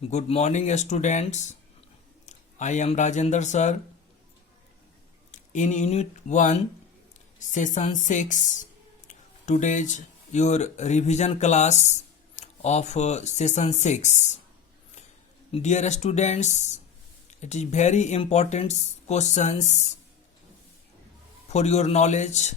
Good morning, students. I am Rajendra sir. In Unit 1, Session 6, today's your revision class of Session 6. Dear students, it is very important questions for your knowledge.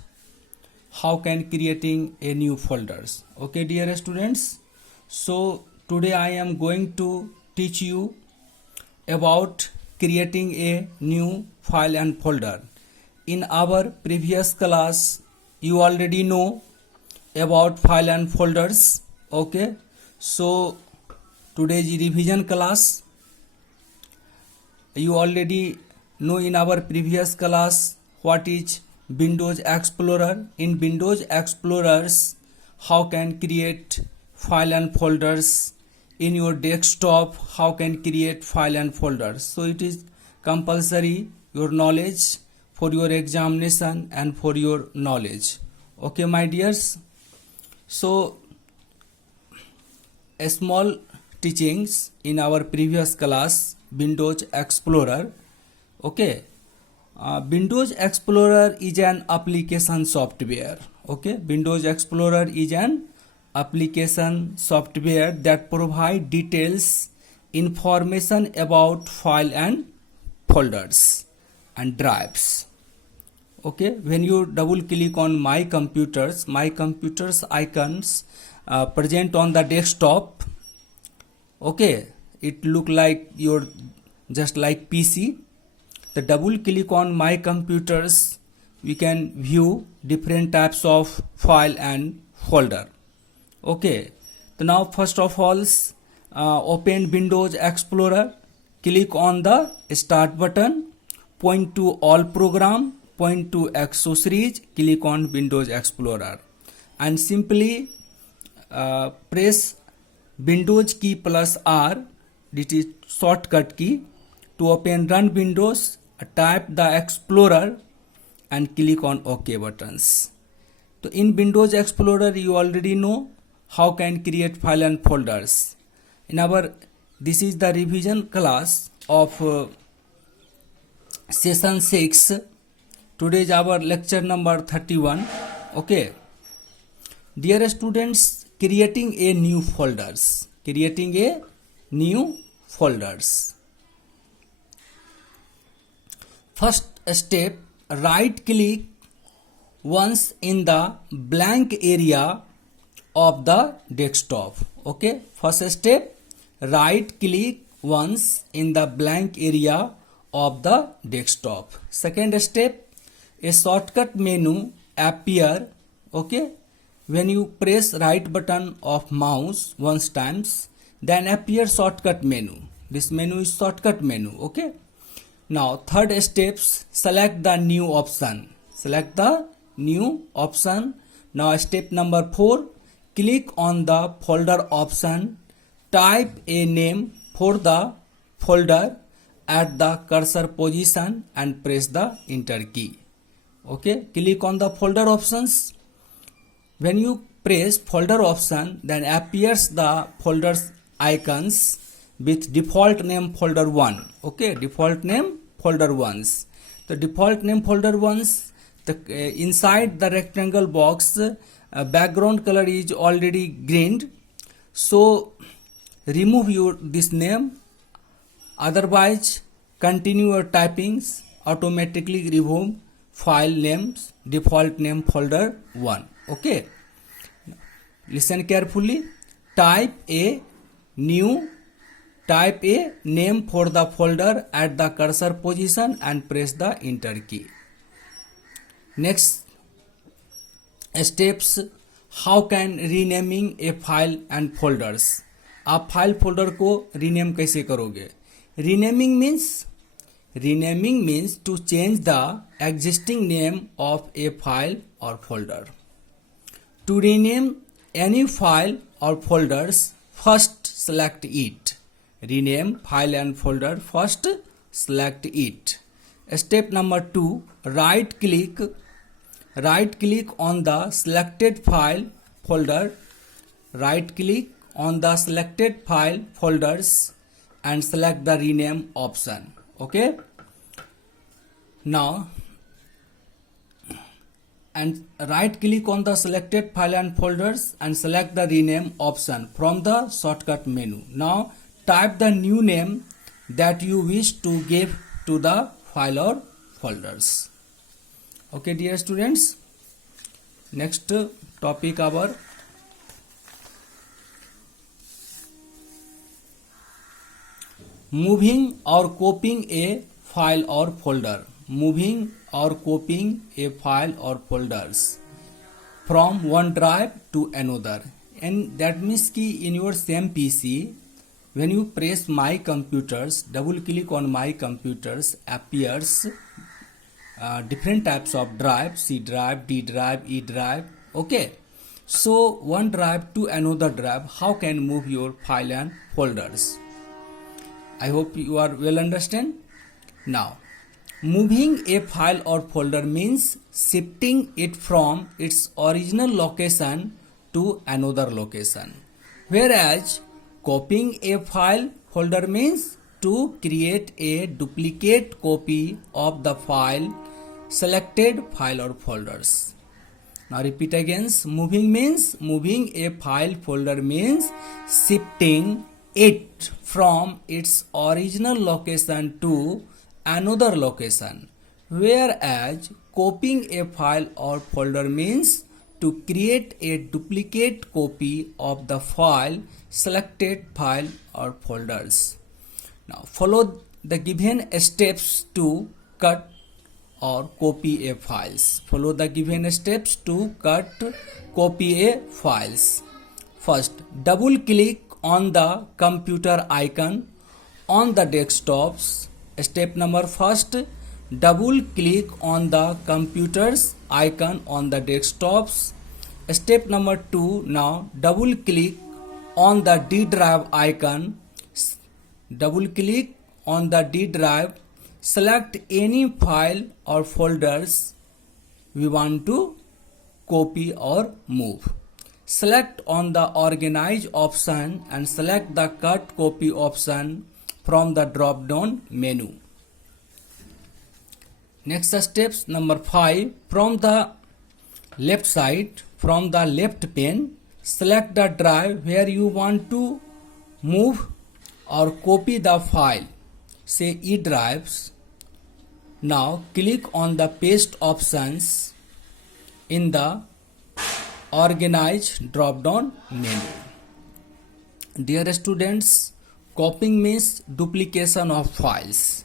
How can creating a new folders? Okay, dear students. So today I am going to teach you about creating a new file and folder. In our previous class, you already know about file and folders. Okay, so today's revision class, you already know in our previous class what is Windows Explorer. In Windows Explorers, how can create file and folders in your desktop, how can create file and folders. So it is compulsory your knowledge for your examination and for your knowledge. Okay, my dears. So a small teachings in our previous class, Windows Explorer. Okay, Windows Explorer is an application software. Okay, Windows Explorer is an application software that provide details information about file and folders and drives. Okay, when you double click on my computers icons present on the desktop. Okay, it look like your just like PC. The double click on my computers, we can view different types of file and folder. Okay, so now first of all, open Windows Explorer, click on the start button, point to all program, point to accessories, click on Windows Explorer and simply press Windows key plus R, this is shortcut key, to open run Windows. Type the Explorer and click on OK buttons. So in Windows Explorer, you already know how can create file and folders. This is the revision class of session 6. Today is our lecture number 31. Okay, dear students, creating a new folders. First step, right click once in the blank area of the desktop. Okay, first step, right click once in the blank area of the desktop. Second step, a shortcut menu appear. Okay, when you press right button of mouse once times, then appear shortcut menu. This menu is shortcut menu. Okay, now third steps, select the new option. Now step number 4, click on the folder option, type a name for the folder at the cursor position and press the enter key. Okay, click on the folder options. When you press folder option, then appears the folders icons with default name folder 1. Okay, default name folder 1s. The default name folder 1s, inside the rectangle box, background color is already green. So remove this name. Otherwise, continue your typings. Automatically remove file names, default name folder 1. Okay, listen carefully. Type a name for the folder at the cursor position and press the enter key. Next steps, how can renaming a file and folders. आप file folder को rename कैसे करोगे. Renaming means to change the existing name of a file or folder. To rename any file or folders, first select it. Rename file and folder, first select it. Step number 2, right click on the selected file folder. Right click on the selected file folders and select the rename option. Okay, now and right click on the selected file and folders and select the rename option from the shortcut menu. Now type the new name that you wish to give to the file or folders. Okay dear students, next topic our moving or copying a file or folder. Moving or copying a file or folders from one drive to another, and that means ki in your same PC, when you press my computers, double click on my computers, appears different types of drive, C drive, D drive, E drive. Okay, so one drive to another drive, how can move your file and folders? I hope you are well understand. Now moving a file or folder means shifting it from its original location to another location, whereas copying a file folder means to create a duplicate copy of the file, selected file or folders. Now repeat again, moving a file folder means shifting it from its original location to another location, whereas copying a file or folder means to create a duplicate copy of the file, selected file or folders. Now follow the given steps to cut or copy a files. Follow the given steps to cut, copy a files. First, double click on the computer icon on the desktops. Step number first, double click on the computer's icon on the desktops. Step number 2, now double click on the D drive icon. Double click on the D drive, select any file or folders we want to copy or move. Select on the organize option and select the cut copy option from the drop down menu. Next steps number 5, from the left side, from the left pane, select the drive where you want to move or copy the file, say E drives. Now click on the paste options in the organize drop down menu. Dear students, copying means duplication of files.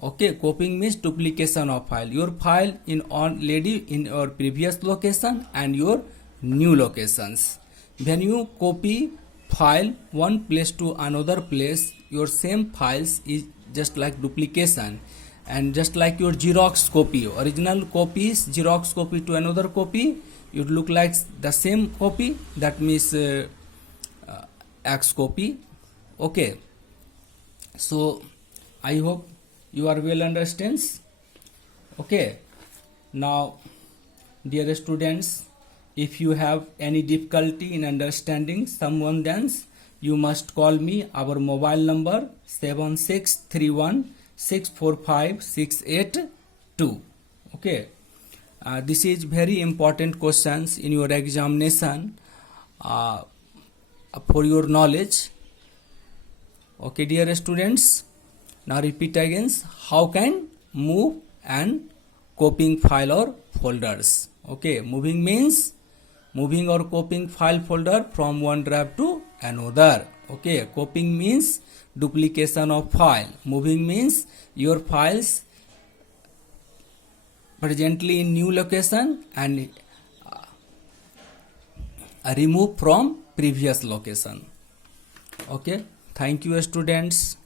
Okay, copying means duplication of file. Your file in already in your previous location and your new locations. When you copy file one place to another place, your same files is just like duplication, and just like your Xerox copy, original copies, Xerox copy to another copy, it look like the same copy. That means X copy. Okay, so I hope you are well understands. Okay, now dear students, if you have any difficulty in understanding someone dance, you must call me. Our mobile number 7631645682. Okay, this is very important questions in your examination for your knowledge. Okay dear students, now repeat again, how can move and copying file or folders. Okay, moving means moving or copying file folder from one drive to another. Okay, copying means duplication of file. Moving means your files presently in new location and remove from previous location. Okay, thank you students.